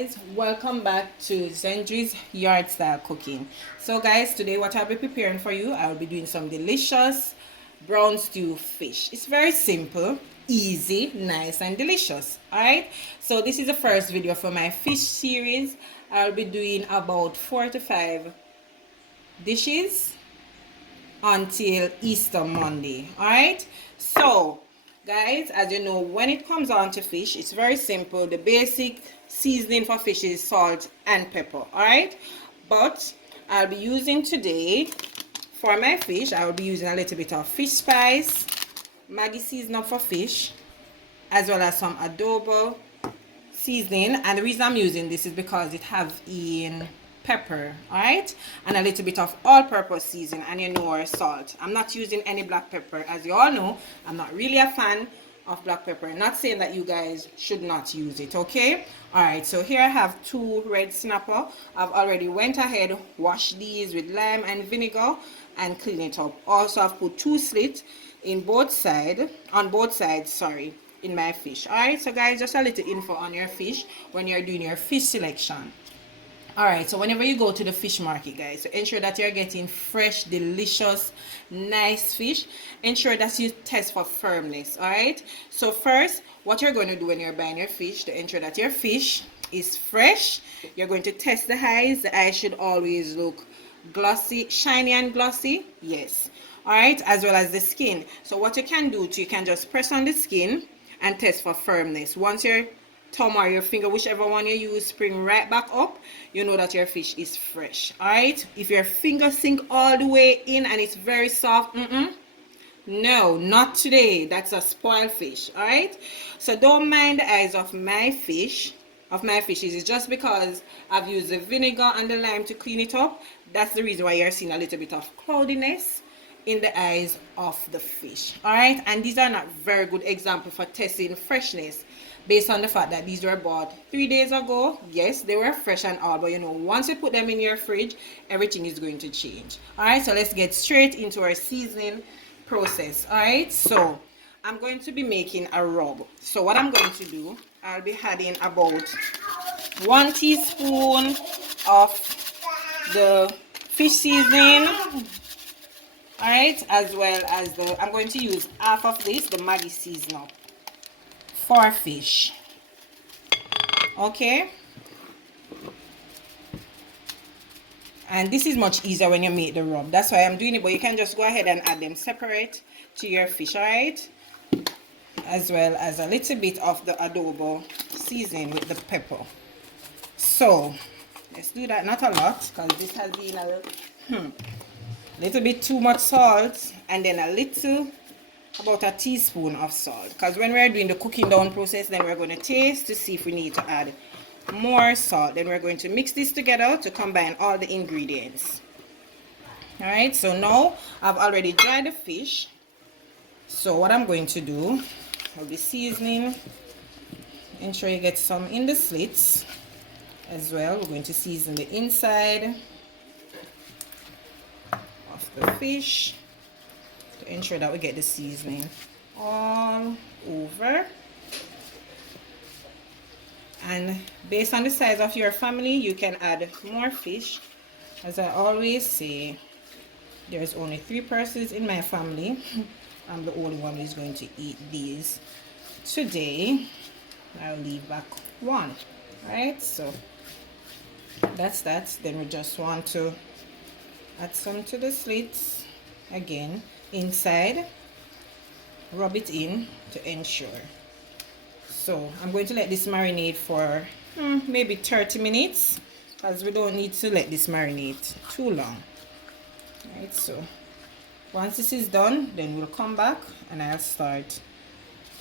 Guys, welcome back to Zendri's Yard Style Cooking. So guys, today what I'll be preparing for you, I'll be doing some delicious brown stew fish. It's very simple, easy, nice and delicious. Alright, so this is the first video for my fish series. I'll be doing about 4 to 5 dishes until Easter Monday. Alright, so guys, as you know, when it comes on to fish, it's very simple. The basic seasoning for fish is salt and pepper. Alright, but I'll be using today for my fish, I will be using a little bit of fish spice, Maggi seasoning for fish, as well as some adobo seasoning. And the reason I'm using this is because it have in pepper, alright, and a little bit of all-purpose seasoning, and you know, our salt. I'm not using any black pepper. As you all know, I'm not really a fan of black pepper. I'm not saying that you guys should not use it, okay? Alright, so here I have 2 red snapper. I've already went ahead, washed these with lime and vinegar and clean it up. Also, I've put 2 slits in both sides, sorry, in my fish. Alright, so guys, just a little info on your fish when you're doing your fish selection. Alright, so whenever you go to the fish market, guys, so ensure that you're getting fresh, delicious, nice fish. Ensure that you test for firmness. Alright, so first, what you're going to do when you're buying your fish to ensure that your fish is fresh, you're going to test the eyes. The eyes should always look glossy, shiny and glossy. Yes. Alright, as well as the skin. So what you can do, you can just press on the skin and test for firmness. Once your thumb or your finger, whichever one you use, spring right back up, you know that your fish is fresh. Alright, if your finger sink all the way in and it's very soft, no, not today. That's a spoiled fish. Alright, so don't mind the eyes of my fish. It's just because I've used the vinegar and the lime to clean it up. That's the reason why you're seeing a little bit of cloudiness in the eyes of the fish. Alright, and these are not very good example for testing freshness, based on the fact that these were bought 3 days ago. Yes, they were fresh and all, but you know, once you put them in your fridge, everything is going to change. Alright, so let's get straight into our seasoning process. Alright, so I'm going to be making a rub. So what I'm going to do, I'll be adding about 1 teaspoon of the fish seasoning. Alright, as well as I'm going to use half of this, the Maggi seasoning for fish. Okay, and this is much easier when you make the rub. That's why I'm doing it, but you can just go ahead and add them separate to your fish. All right, as well as a little bit of the adobo seasoning with the pepper. So let's do that, not a lot, because this has been a little bit too much salt, and then a little, about a teaspoon of salt, because when we're doing the cooking down process, then we're going to taste to see if we need to add more salt. Then we're going to mix this together to combine all the ingredients. All right, so now I've already dried the fish. So what I'm going to do, I'll be seasoning. Ensure you get some in the slits as well. We're going to season the inside of the fish to ensure that we get the seasoning all over. And based on the size of your family, you can add more fish. As I always say, there's only 3 persons in my family. I'm the only one who's going to eat these today. I'll leave back 1. Right, so that's that. Then we just want to add some to the slits again inside, rub it in to ensure. So I'm going to let this marinate for maybe 30 minutes, because we don't need to let this marinate too long. Right, so once this is done, then we'll come back and I'll start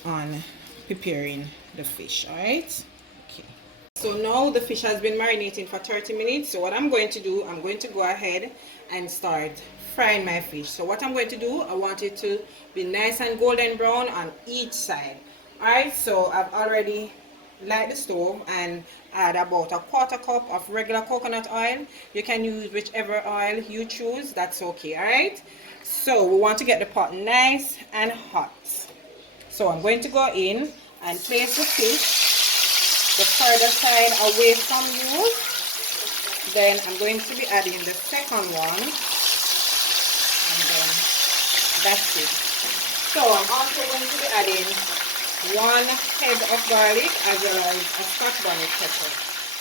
on preparing the fish. All right, okay, so now the fish has been marinating for 30 minutes. So what I'm going to do, I'm going to go ahead and start frying my fish. So what I'm going to do, I want it to be nice and golden brown on each side. Alright, so I've already light the stove and add about a 1/4 cup of regular coconut oil. You can use whichever oil you choose, that's okay. Alright, so we want to get the pot nice and hot. So I'm going to go in and place the fish the further side away from you. Then I'm going to be adding the second one, and then that's it. So I'm also going to be adding 1 head of garlic as well as a Scotch bonnet pepper.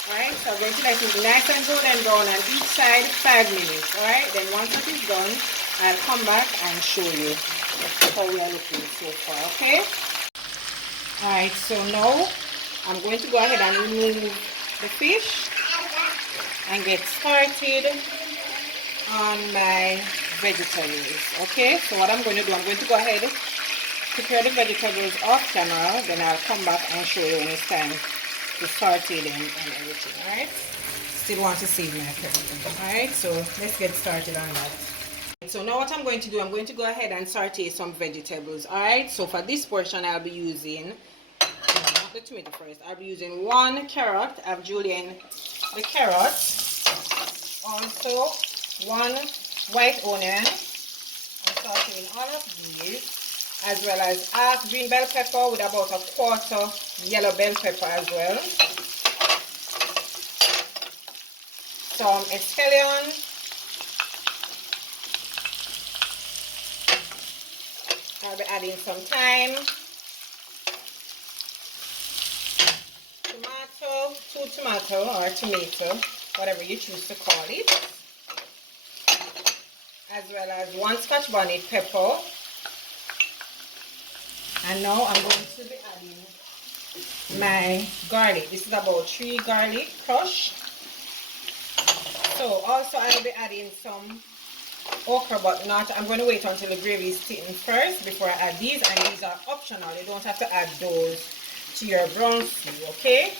Alright, so I'm going to let it be nice and golden brown on each side 5 minutes. Alright, then once that is done, I'll come back and show you how we are looking so far. Okay. Alright, so now I'm going to go ahead and remove the fish and get started on my vegetables. Okay, so what I'm going to do, I'm going to go ahead, prepare the vegetables off camera, then I'll come back and show you when it's time to saute them and everything. Alright, still want to save my pepper. Alright, so let's get started on that. So now what I'm going to do, I'm going to go ahead and saute some vegetables. Alright, so for this portion I'll be using, not the tomato first, I'll be using 1 carrot. I've julienne the carrot, also 1 white onion. I'm sauteing all of these, as well as half green bell pepper with about 1/4 yellow bell pepper as well. Some scallion, I'll be adding some thyme, tomato or tomato, whatever you choose to call it, as well as 1 Scotch bonnet pepper. And now I'm going to be adding my garlic. This is about 3 garlic crush. So also I'll be adding some okra, but not, I'm going to wait until the gravy is thickened first before I add these, and these are optional. You don't have to add those to your brown stew, okay?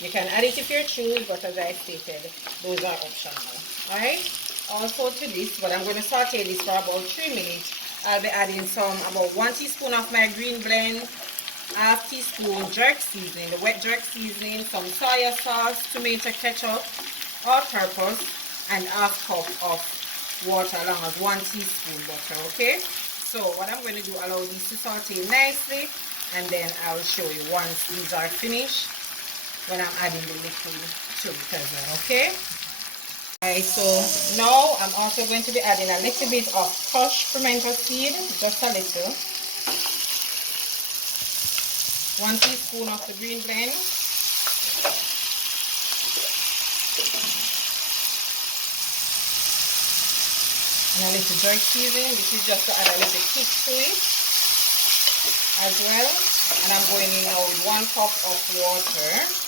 You can add it if you choose, but as I stated, those are optional. Alright, also to this, but I'm going to saute this for about 3 minutes. I'll be adding about 1 teaspoon of my green blend, ½ teaspoon jerk seasoning, the wet jerk seasoning, some soy sauce, tomato ketchup, all-purpose, and ½ cup of water along with 1 teaspoon butter. Okay, so what I'm going to do, allow these to saute nicely, and then I'll show you once these are finished when I'm adding the liquid to it as well. Okay. Alright, so now I'm also going to be adding a little bit of crushed pimento seed, just a little. 1 teaspoon of the green blend. And a little jerk seasoning. This is just to add a little kick to it as well. And I'm going in now with 1 cup of water.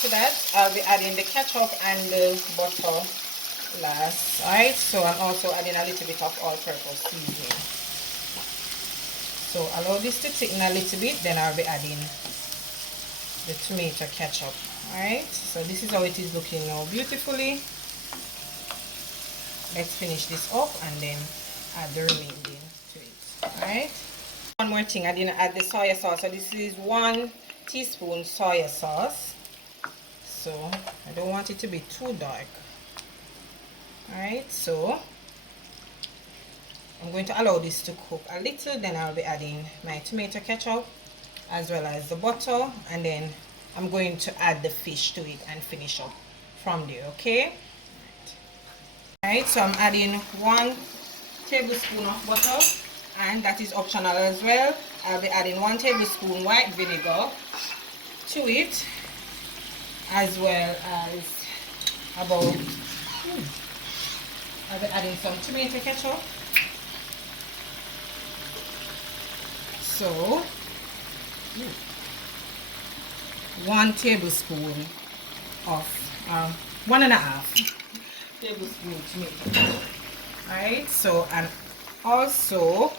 To that, I'll be adding the ketchup and the butter last. Alright, so I'm also adding a little bit of all-purpose seasoning. So allow this to thicken a little bit, then I'll be adding the tomato ketchup. Alright, so this is how it is looking now beautifully. Let's finish this up and then add the remaining to it. Alright, one more thing, I didn't add the soy sauce. So this is 1 teaspoon soy sauce. So I don't want it to be too dark. Alright, so I'm going to allow this to cook a little, then I'll be adding my tomato ketchup as well as the butter, and then I'm going to add the fish to it and finish up from there. Okay. Alright, so I'm adding 1 tablespoon of butter, and that is optional as well. I'll be adding 1 tablespoon white vinegar to it, as well as about I'll be adding some tomato ketchup. So 1 tablespoon of 1.5 tablespoon tomato ketchup. Alright, so and also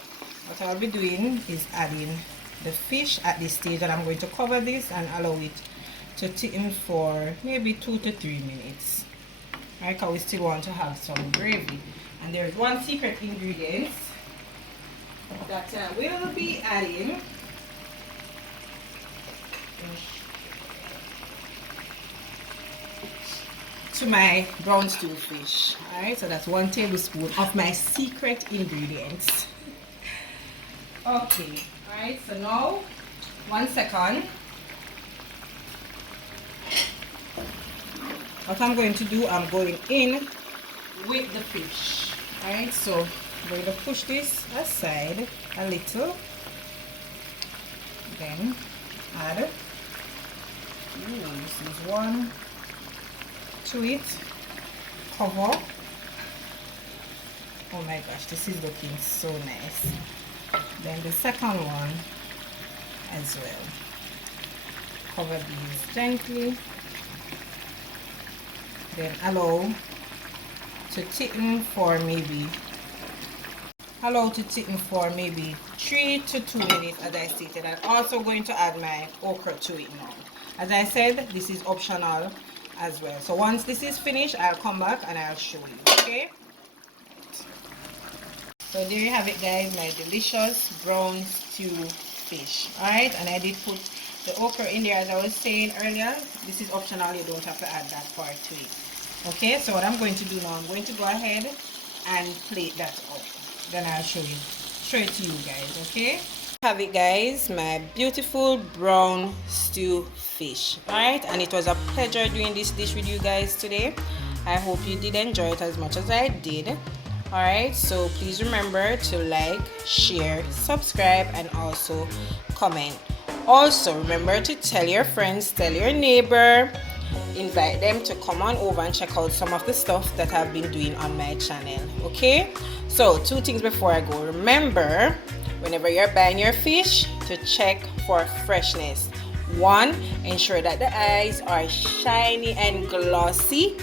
what I'll be doing is adding the fish at this stage, and I'm going to cover this and allow it to thicken for maybe 2 to 3 minutes. Right, because we still want to have some gravy. And there's 1 secret ingredient that we'll be adding to my brown stew fish. Alright, so that's 1 tablespoon of my secret ingredients. Okay, alright, so now 1 second. What I'm going to do, I'm going in with the fish. Alright, so I'm going to push this aside a little, then add, this is one to it, cover. Oh my gosh, this is looking so nice. Then the second one as well. Cover these gently, then allow to thicken for maybe 3 to 2 minutes, as I stated. I'm also going to add my okra to it now. As I said, this is optional as well. So once this is finished, I'll come back and I'll show you. Okay, so there you have it, guys, my delicious brown stew fish. Alright, and I did put the okra in there, as I was saying earlier. This is optional, you don't have to add that part to it. Okay, so what I'm going to do now, I'm going to go ahead and plate that up. Then I'll show it to you guys. Okay, have it, guys, my beautiful brown stew fish. Alright, and it was a pleasure doing this dish with you guys today. I hope you did enjoy it as much as I did. Alright, so please remember to like, share, subscribe, and also comment. Also remember to tell your friends, tell your neighbor, invite them to come on over and check out some of the stuff that I've been doing on my channel. Okay, so 2 things before I go. Remember, whenever you're buying your fish, to check for freshness. 1, ensure that the eyes are shiny and glossy,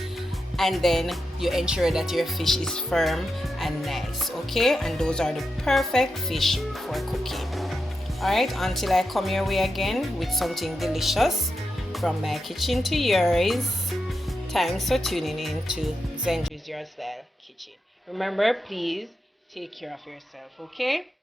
and then you ensure that your fish is firm and nice. Okay, and those are the perfect fish for cooking. Alright, until I come your way again with something delicious from my kitchen to yours, thanks for tuning in to Zendri's Yard Style Kitchen. Remember, please take care of yourself. Okay.